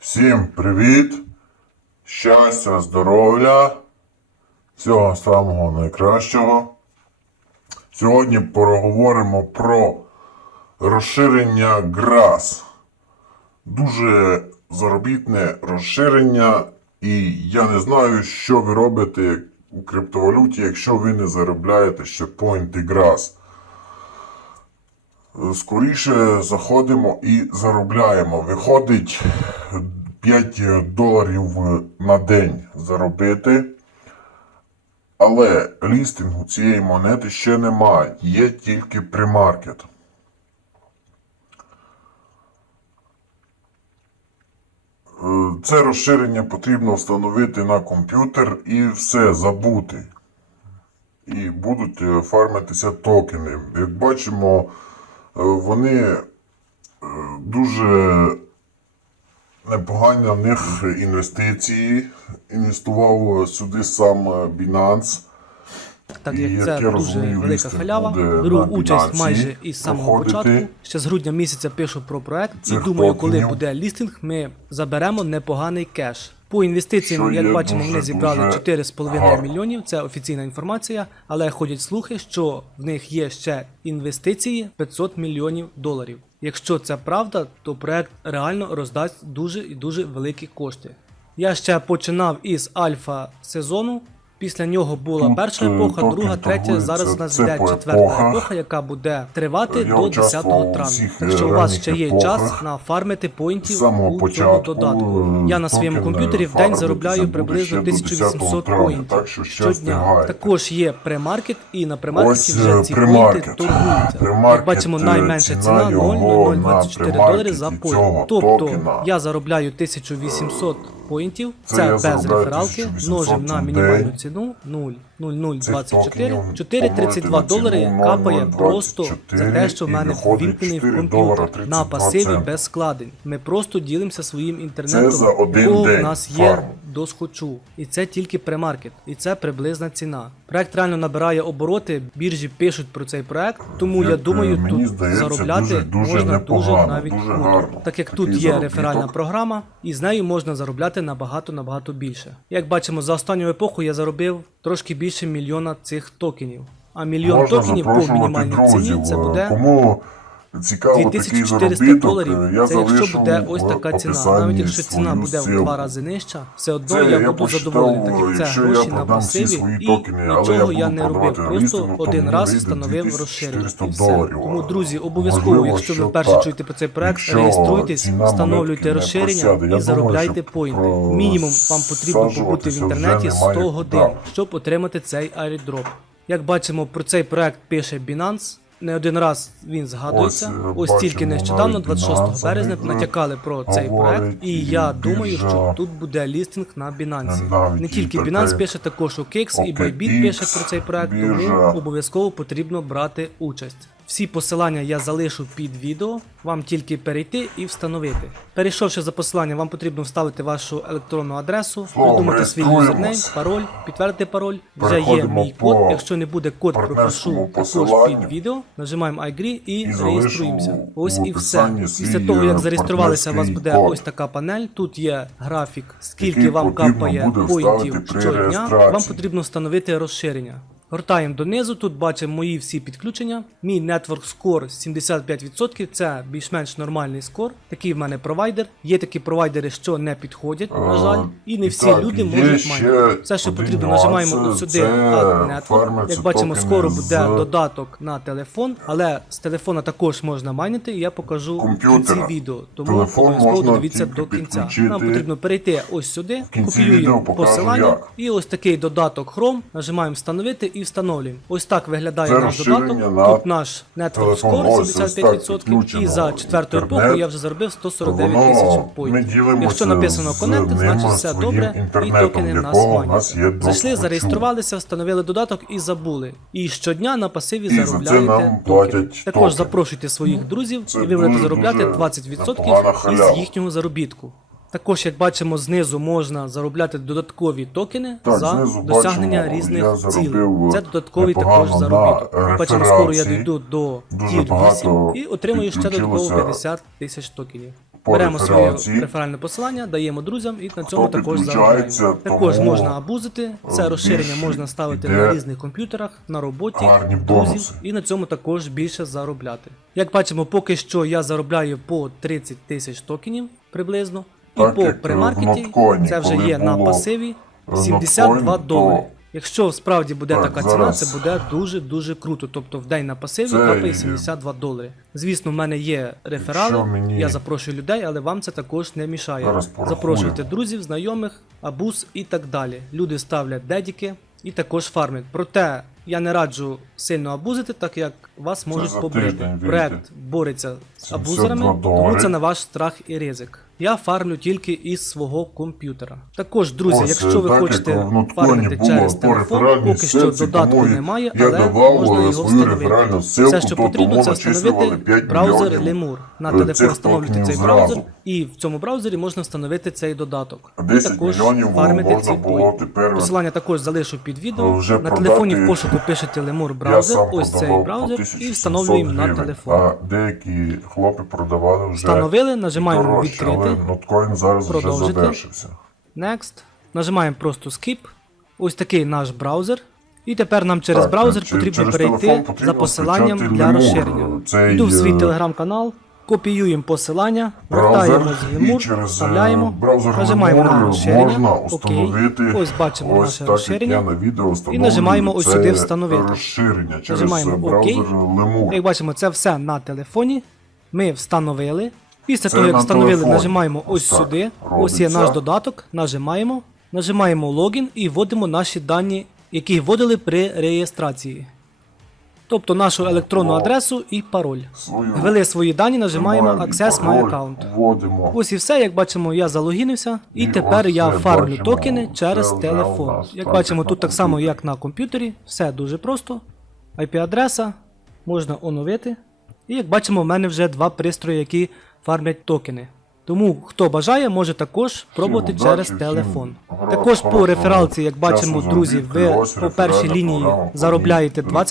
Всім привіт! Щастя, здоров'я, всього самого найкращого. Сьогодні поговоримо про розширення ГРАС. Дуже заробітне розширення, і я не знаю, що ви робите у криптовалюті, якщо ви не заробляєте ще поінти ГРАС. Скоріше заходимо і заробляємо. Виходить 5 доларів на день заробити. Але лістингу цієї монети ще немає. Є тільки примаркет. Це розширення потрібно встановити на комп'ютер і все забути. І будуть е, фармитися токени. Як бачимо, вони е, дуже непогані в них інвестиції. Інвестував сюди сам е, Binance. Так як це дуже велика халява, беру участь майже із самого проходити. початку. Ще з грудня місяця пишу про проект і думаю, коли токенів. буде лістинг, ми заберемо непоганий кеш. По інвестиціям, як бачимо, вони зібрали дуже 4,5 гарно. мільйонів. Це офіційна інформація, але ходять слухи, що в них є ще інвестиції 500 мільйонів доларів. Якщо це правда, то проект реально роздасть дуже і дуже великі кошти. Я ще починав із альфа сезону. Після нього була Тут, перша е, епоха, друга, третя. Зараз у нас йде четверта епоха, яка буде тривати до 10 травня. Так е, що у вас ще є час на фармити поінтів у цьому додатку. е, Я на своєму комп'ютері в день заробляю приблизно ще до 10 1800 поінтів так щодня. Також є премаркет, і на премаркеті вже ці поінти торгуються. Як бачимо, найменша ціна ціна його 0,024 на долари за поінт. Тобто я заробляю 1800 поінтів. Це без рефералки, 1800 множимо на мінімальну ціну. 0, 0,024, токенів 4,32 помножити на долари капає 0,024 просто за те, що в мене ввімкнений 4 комп'ютер на пасиві без складень. Ми просто ділимося своїм інтернетом, якого в нас є досхочу. І це тільки премаркет, і це приблизна ціна. Проект реально набирає обороти, біржі пишуть про цей проект, тому я думаю, е, мені тут заробляти можна дуже навіть круто. Так як тут є реферальна програма, і з нею можна заробляти набагато набагато більше. Як бачимо, за останню епоху я заробив трошки більше мільйона цих токенів. А мільйон Можна токенів по запрошувати мінімальній друзів. ціні це Е, буде Кому цікаво такий заробіток, доларів. е, я Це якщо буде ось така ціна. Навіть якщо ціна буде в два рази нижча, все одно Це я я буду задоволений, так як це гроші на пасиві і нічого я не робив. Просто один раз встановив розширення. і все. Тому, друзі, обов'язково, Можливо, якщо ви вперше чуєте про цей проект, реєструйтесь, встановлюйте розширення і заробляйте поінти. Мінімум вам потрібно побути в інтернеті вже 100 годин, щоб отримати цей airdrop. Як бачимо, про цей проект пише Binance. Не один раз він згадується. Ось, е, Ось, тільки нещодавно, навіть 26 березня, натякали про цей проект, і я думаю, що тут буде лістинг на Binance. Не тільки Binance пише, також OKX і Байбіт Bybit пише про цей проект, тому обов'язково потрібно брати участь. Всі посилання я залишу під відео, вам тільки перейти і встановити. Перейшовши за посиланням, вам потрібно вставити вашу електронну адресу, придумати свій юзернейм, пароль, підтвердити пароль. Вже є мій код. Якщо не буде код, пропишу також під відео. Нажимаємо iGree і, І залишу реєструємося. Ось і все. Після того, як е, зареєструвалися, у вас буде партнерський ось така панель. Тут є графік, скільки Який вам капає при щодня. Вам потрібно встановити розширення. Гортаємо донизу, тут бачимо мої всі підключення. Мій Network Score 75%, це більш-менш нормальний скор. Такий в мене провайдер. Є такі провайдери, що не підходять, на жаль, і не всі так, люди можуть майнити. Все, що потрібно, нажимаємо от сюди Add Network. Як бачимо, скоро буде додаток на телефон, але з телефона також можна майнити, і я покажу в кінці відео. Тому обов'язково дивіться до кінця. Нам потрібно перейти ось сюди, копіюємо посилання, і ось такий додаток Chrome, нажимаємо встановити і встановлюємо. Ось так виглядає Це наш додаток. на Тут наш Network. Score Ось ось 75%, і за інтернет. епоху я вже заробив 149 Воно тисяч ми Якщо написано Connected, значить все добре, і токени в нас Зайшли, зареєструвалися, встановили додаток і забули. І щодня на пасиві І за заробляєте токени. Також запрошуйте своїх друзів, Це і ви будете заробляти дуже 20% із їхнього заробітку. Також, як бачимо, знизу можна заробляти додаткові токени Так, за досягнення бачимо, різних цілей. Це додатковий також на заробіток. Бачимо, скоро я дійду до тір 8 і отримую ще додатково підключилося 50 тисяч токенів. по Беремо своє реферальне посилання, даємо друзям і на цьому Хто також заробляємо. Також можна абузити. Це е, розширення можна ставити на різних комп'ютерах, на роботі, друзів, і на цьому також більше заробляти. Як бачимо, поки що я заробляю по 30 тисяч токенів приблизно. І Так по як, в премаркеті це вже коли є на було, пасиві е, 72 ноткоін, долари. Якщо справді буде Так, така ціна, зараз. це буде дуже дуже круто. Тобто в день на пасиві Це капає є- 72 долари. Звісно, в мене є реферали. Якщо мені- Я запрошую людей, але вам це також не мішає. Зараз порахую. Запрошуйте друзів, знайомих, абуз і так далі. Люди ставлять дедіки і також фармять. Проте я не раджу сильно абузити, так як вас можуть за побрити. тиждень вийде. Проект бореться з 72 абузерами, тому долари. це на ваш страх і ризик. Я фармлю тільки із свого комп'ютера. Також, друзі, Ось, якщо ви так хочете фармити через телефон, поки що додатку немає, я але давав, можна його встановити. Все, що потрібно, це встановити браузер Lemur. На телефон встановлюйте цей браузер. І в цьому браузері можна встановити цей додаток. І 10 також мільйонів можна було тепер Посилання також залишу під відео. вже на телефоні в пошуку пишете Lemur браузер, ось цей браузер, і встановлюємо на телефон. А деякі хлопці продавали вже Встановили, нажимаємо дорожче, але відкрити. ноткоін зараз вже Продовжити. задешився. Next. Нажимаємо просто Skip. Ось такий наш браузер. І тепер нам через Так, браузер чи- потрібно через перейти потрібно за посиланням для розширення. Йду в свій е, телеграм-канал, копіюємо посилання, вертаємо з і через, е, вставляємо, нажимаємо на розширення. Окей. Ось бачимо ось наше розширення. на відео встановлюю, нажимаємо ось сюди «Встановити». розширення через Нажимаємо е, браузер «Окей». Як бачимо, це все на телефоні. Ми встановили. Після Це того, як встановили, телефоні. нажимаємо ось так сюди. Ось є наш додаток. Нажимаємо. Нажимаємо логін і вводимо наші дані, які вводили при реєстрації. Тобто нашу електронну адресу і пароль. Ввели свої дані, нажимаємо Access My Account. Ось і все, як бачимо, я залогінився, і, тепер я фармлю токени через телефон. Як бачимо, тут так само, як на комп'ютері, все дуже просто. IP-адреса можна оновити. І як бачимо, в мене вже два пристрої, які фармлять токени. Тому хто бажає, може також пробувати через телефон. Також по рефералці, як бачимо, друзі, ви по першій лінії заробляєте 20